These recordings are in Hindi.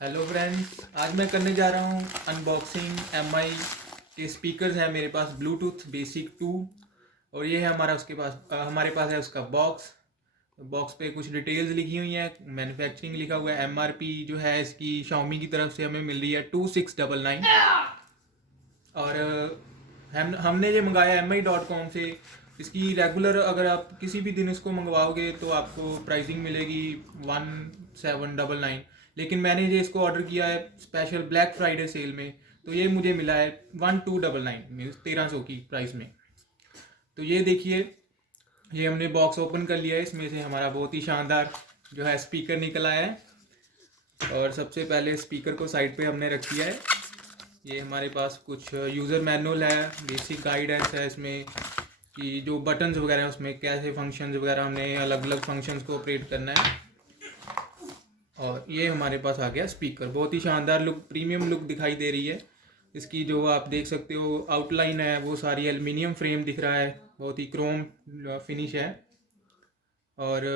हेलो फ्रेंड्स, आज मैं करने जा रहा हूँ अनबॉक्सिंग एमआई के स्पीकर्स हैं मेरे पास ब्लूटूथ बेसिक 2। और ये है हमारा उसके पास हमारे पास है उसका बॉक्स पे कुछ डिटेल्स लिखी हुई हैं, मैन्युफैक्चरिंग लिखा हुआ है, एमआरपी जो है इसकी Xiaomi की तरफ से हमें मिल रही है 2699। और हमने ये मंगाया mi.com से। इसकी रेगुलर अगर आप किसी भी दिन इसको मंगवाओगे तो आपको प्राइसिंग मिलेगी 1799, लेकिन मैंने ये इसको ऑर्डर किया है स्पेशल ब्लैक फ्राइडे सेल में, तो ये मुझे मिला है 1299 मीन्स 1300 की प्राइस में। तो ये देखिए, ये हमने बॉक्स ओपन कर लिया है, इसमें से हमारा बहुत ही शानदार जो है स्पीकर निकल आया है। और सबसे पहले स्पीकर को साइड पे हमने रख दिया है। ये हमारे पास कुछ यूज़र मैनुअल है, बेसिक गाइडेंस है इसमें कि जो बटन्स वगैरह हैं उसमें कैसे फंक्शंस वगैरह हमने अलग अलग फंक्शंस को ऑपरेट करना है। और ये हमारे पास आ गया स्पीकर, बहुत ही शानदार लुक, प्रीमियम लुक दिखाई दे रही है इसकी। जो आप देख सकते हो आउटलाइन है वो सारी एल्युमिनियम फ्रेम दिख रहा है, बहुत ही क्रोम फिनिश है। और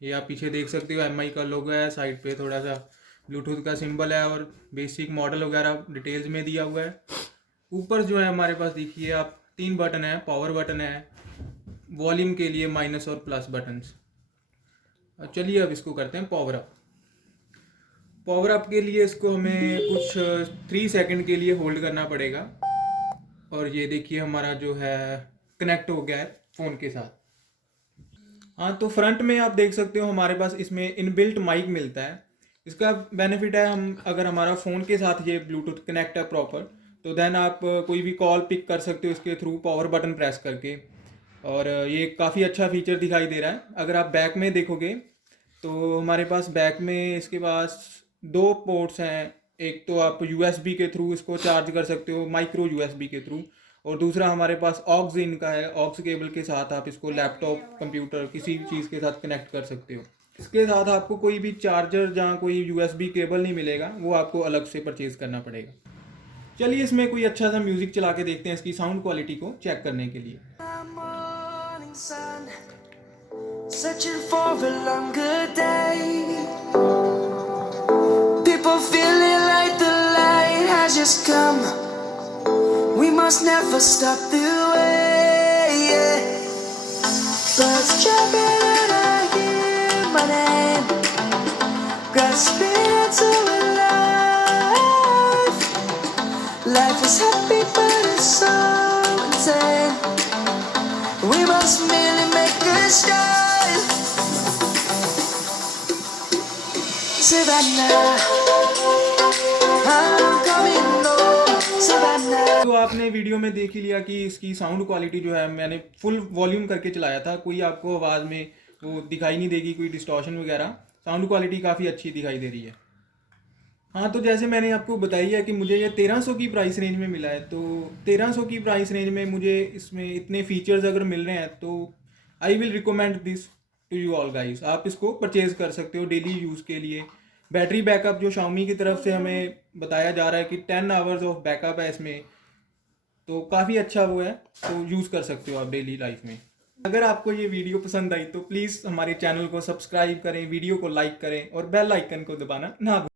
ये आप पीछे देख सकते हो एमआई का लोगो है, साइड पे थोड़ा सा ब्लूटूथ का सिंबल है और बेसिक मॉडल वगैरह डिटेल्स में दिया हुआ है। ऊपर जो है हमारे पास देखिए आप 3 बटन है, पावर बटन है, वॉल्यूम के लिए माइनस और प्लस बटन्स। चलिए अब इसको करते हैं पावर अप। पावर अप के लिए इसको हमें कुछ 3 सेकंड के लिए होल्ड करना पड़ेगा। और ये देखिए हमारा जो है कनेक्ट हो गया है फ़ोन के साथ। हाँ, तो फ्रंट में आप देख सकते हो हमारे पास इसमें इनबिल्ट माइक मिलता है। इसका बेनिफिट है, हम अगर हमारा फ़ोन के साथ ये ब्लूटूथ कनेक्ट है प्रॉपर, तो देन आप कोई भी कॉल पिक कर सकते हो इसके थ्रू पावर बटन प्रेस करके। और ये काफ़ी अच्छा फीचर दिखाई दे रहा है। अगर आप बैक में देखोगे तो हमारे पास बैक में इसके पास 2 पोर्ट्स हैं। एक तो आप यूएसबी के थ्रू इसको चार्ज कर सकते हो, माइक्रो यूएसबी के थ्रू। और दूसरा हमारे पास ऑक्स इन का है, ऑक्स केबल के साथ आप इसको लैपटॉप, कंप्यूटर, किसी भी चीज़ के साथ कनेक्ट कर सकते हो। इसके साथ आपको कोई भी चार्जर जहाँ कोई यूएसबी केबल नहीं मिलेगा, वो आपको अलग से परचेज करना पड़ेगा। चलिए इसमें कोई अच्छा सा म्यूज़िक चला के देखते हैं इसकी साउंड क्वालिटी को चेक करने के लिए। Searching for a longer day. People feeling like the light has just come. We must never stop the way. Yeah. Birds chirping and I hear my name, grasping into life. Life is happy but it's so insane. We must merely make a start. Savannah, I'm coming home. Savannah. तो आपने वीडियो में देख ही लिया कि इसकी साउंड क्वालिटी जो है, मैंने फुल वॉल्यूम करके चलाया था, कोई आपको आवाज़ में वो दिखाई नहीं देगी, कोई डिस्टॉर्शन वगैरह। साउंड क्वालिटी काफ़ी अच्छी दिखाई दे रही है। हाँ, तो जैसे मैंने आपको बताई है कि मुझे ये 1300 की प्राइस रेंज में मिला है, तो 1300 की प्राइस रेंज में मुझे इसमें इतने फीचर्स अगर मिल रहे हैं तो I will recommend this to you all guys. आप इसको परचेज़ कर सकते हो डेली यूज़ के लिए। बैटरी बैकअप जो Xiaomi की तरफ से हमें बताया जा रहा है कि 10 आवर्स ऑफ बैकअप है इसमें, तो काफ़ी अच्छा वो है, तो यूज़ कर सकते हो आप डेली लाइफ में। अगर आपको ये वीडियो पसंद आई तो प्लीज़ हमारे चैनल को सब्सक्राइब करें, वीडियो को लाइक करें और बेल आइकन को दबाना ना भूलें।